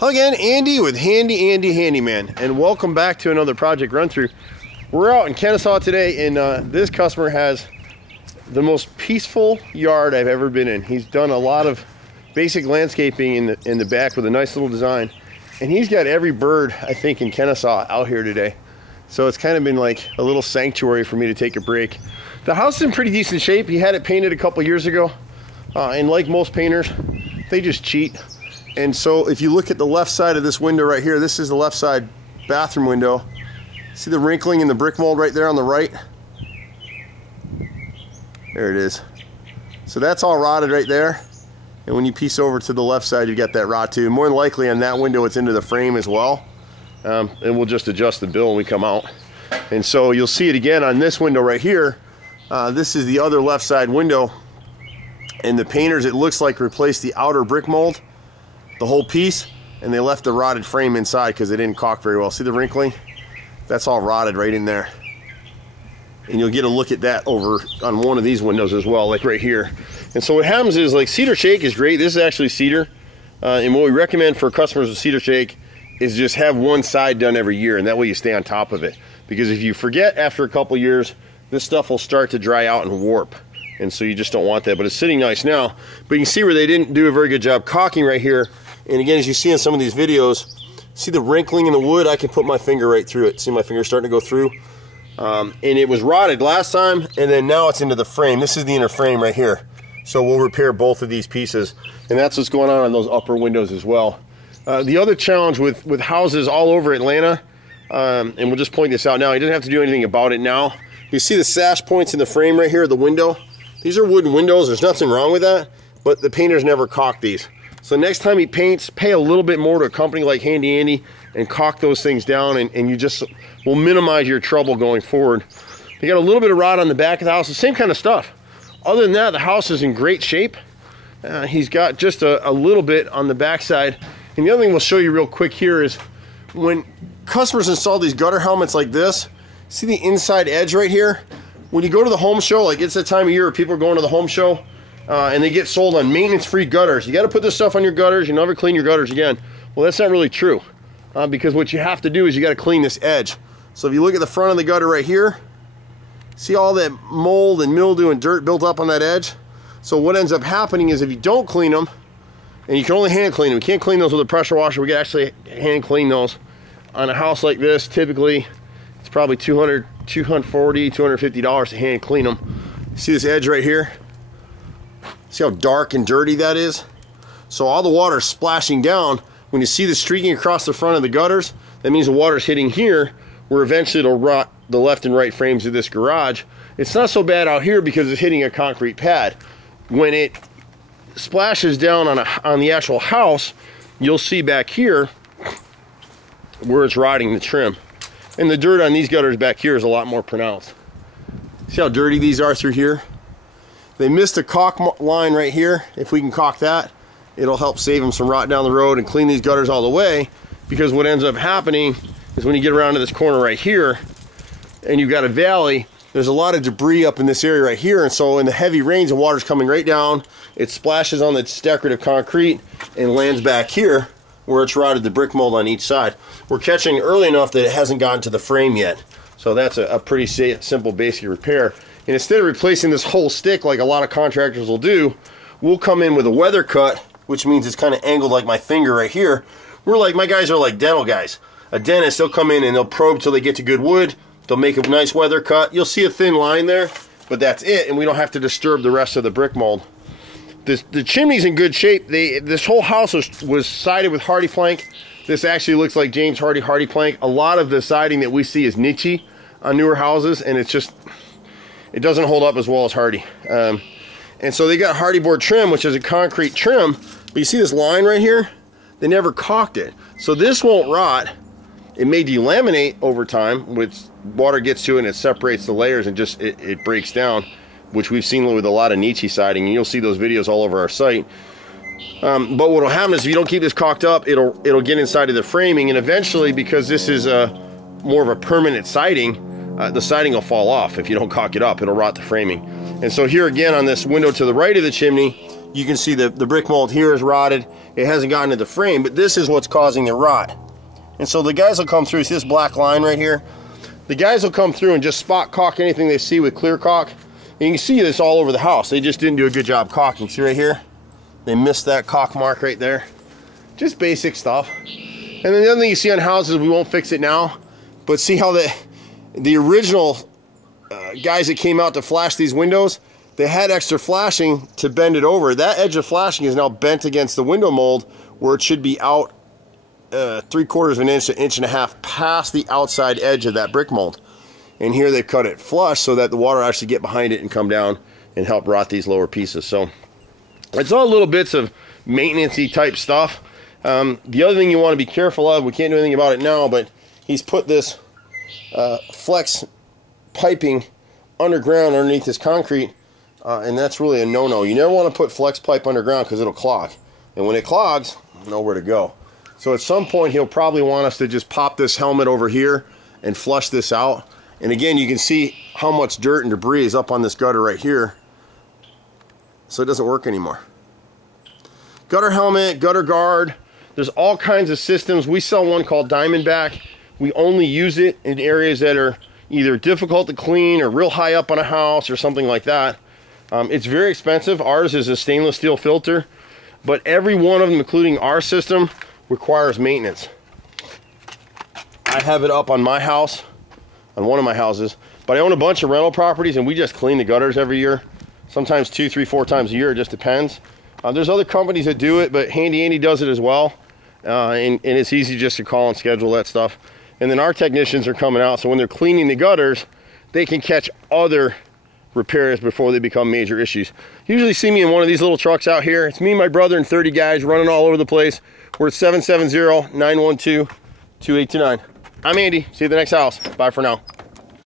Hello again, Andy with Handy Andy Handyman, and welcome back to another project run through. We're out in Kennesaw today, and this customer has the most peaceful yard I've ever been in. He's done a lot of basic landscaping in the back with a nice little design, and he's got every bird I think in Kennesaw out here today. So it's kind of been like a little sanctuary for me to take a break. The house is in pretty decent shape. He had it painted a couple years ago, and like most painters, they just cheat. And so if you look at the left side of this window right here, this is the left side bathroom window. See the wrinkling in the brick mold right there on the right? There it is. So that's all rotted right there. And when you piece over to the left side, you got that rot too. More than likely on that window, it's into the frame as well. And we'll just adjust the bill when we come out. And so you'll see it again on this window right here. This is the other left side window. And the painters, it looks like, replaced the outer brick mold, the whole piece, and they left the rotted frame inside because they didn't caulk very well. See the wrinkling? That's all rotted right in there. And you'll get a look at that over on one of these windows as well, like right here. And so what happens is, like, cedar shake is great. This is actually cedar. And what we recommend for customers with cedar shake is just have one side done every year, and that way you stay on top of it. Because if you forget after a couple years, this stuff will start to dry out and warp. And so you just don't want that. But it's sitting nice now. But you can see where they didn't do a very good job caulking right here. And again, as you see in some of these videos, see the wrinkling in the wood? I can put my finger right through it. See my finger starting to go through? And it was rotted last time, and then now it's into the frame. This is the inner frame right here. So we'll repair both of these pieces. And that's what's going on those upper windows as well. The other challenge with houses all over Atlanta, and we'll just point this out now. He doesn't have to do anything about it now. You see the sash points in the frame right here, the window? These are wooden windows. There's nothing wrong with that, but the painters never caulk these. So next time he paints, pay a little bit more to a company like Handy Andy and caulk those things down, and you just will minimize your trouble going forward. You got a little bit of rot on the back of the house, the same kind of stuff. Other than that, the house is in great shape. He's got just a little bit on the back side. And the other thing we'll show you real quick here is when customers install these gutter helmets like this, see the inside edge right here? When you go to the home show, like it's the time of year where people are going to the home show, and they get sold on maintenance-free gutters. You got to put this stuff on your gutters. You never clean your gutters again. Well, that's not really true, because what you have to do is you got to clean this edge. So if you look at the front of the gutter right here, see all that mold and mildew and dirt built up on that edge? So what ends up happening is if you don't clean them, and you can only hand clean them, you can't clean those with a pressure washer. We can actually hand clean those. On a house like this, typically it's probably $240, $250 to hand clean them. See this edge right here? See how dark and dirty that is? So all the water is splashing down. When you see the streaking across the front of the gutters, that means the water's hitting here, where eventually it'll rot the left and right frames of this garage. It's not so bad out here because it's hitting a concrete pad. When it splashes down on the actual house, you'll see back here where it's rotting the trim. And the dirt on these gutters back here is a lot more pronounced. See how dirty these are through here? They missed a caulk line right here. If we can caulk that, it'll help save them some rot down the road and clean these gutters all the way, because what ends up happening is when you get around to this corner right here and you've got a valley, there's a lot of debris up in this area right here, and so in the heavy rains, the water's coming right down, it splashes on this decorative concrete and lands back here where it's rotted the brick mold on each side. We're catching early enough that it hasn't gotten to the frame yet. So that's a pretty simple basic repair. And instead of replacing this whole stick like a lot of contractors will do, we'll come in with a weather cut, which means it's kind of angled like my finger right here. My guys are like dental guys. A dentist, they'll come in and they'll probe till they get to good wood. They'll make a nice weather cut. You'll see a thin line there, but that's it, and we don't have to disturb the rest of the brick mold. The chimney's in good shape. This whole house was sided with hardy plank. This actually looks like James hardy plank. A lot of the siding that we see is niche on newer houses, and it doesn't hold up as well as hardy. And so they got hardy board trim, which is a concrete trim, but you see this line right here? They never caulked it. So this won't rot. It may delaminate over time, which water gets to it and it separates the layers and just it breaks down, which we've seen with a lot of niche siding, and you'll see those videos all over our site. But what will happen is if you don't keep this caulked up, it'll get inside of the framing, and eventually, because this is more of a permanent siding, the siding will fall off. If you don't caulk it up, it'll rot the framing. And so here again on this window to the right of the chimney, you can see the brick mold here is rotted. It hasn't gotten to the frame, but this is what's causing the rot. And so the guys will come through, see this black line right here? The guys will come through and just spot caulk anything they see with clear caulk. And you can see this all over the house. They just didn't do a good job caulking. See right here? They missed that caulk mark right there. Just basic stuff. And then the other thing you see on houses, we won't fix it now, but see how the original guys that came out to flash these windows, they had extra flashing to bend it over. That edge of flashing is now bent against the window mold where it should be out 3/4 of an inch to 1.5 inches past the outside edge of that brick mold. And here they've cut it flush so that the water actually get behind it and come down and help rot these lower pieces. So it's all little bits of maintenance-y type stuff. The other thing you want to be careful of, we can't do anything about it now, but he's put this flex piping underground underneath this concrete, and that's really a no-no. You never want to put flex pipe underground because it'll clog. And when it clogs, nowhere to go. So at some point he'll probably want us to just pop this helmet over here and flush this out. And again, you can see how much dirt and debris is up on this gutter right here. So it doesn't work anymore. Gutter helmet, gutter guard, there's all kinds of systems. We sell one called Diamondback. We only use it in areas that are either difficult to clean or real high up on a house or something like that. It's very expensive. Ours is a stainless steel filter, but every one of them, including our system, requires maintenance. I have it up on my house, on one of my houses, but I own a bunch of rental properties and we just clean the gutters every year. Sometimes 2, 3, 4 times a year, it just depends. There's other companies that do it, but Handy Andy does it as well. And it's easy just to call and schedule that stuff. And then our technicians are coming out, so when they're cleaning the gutters, they can catch other repairs before they become major issues. Usually see me in one of these little trucks out here. It's me and my brother and 30 guys running all over the place. We're at 770-912-2829. I'm Andy. See you at the next house. Bye for now.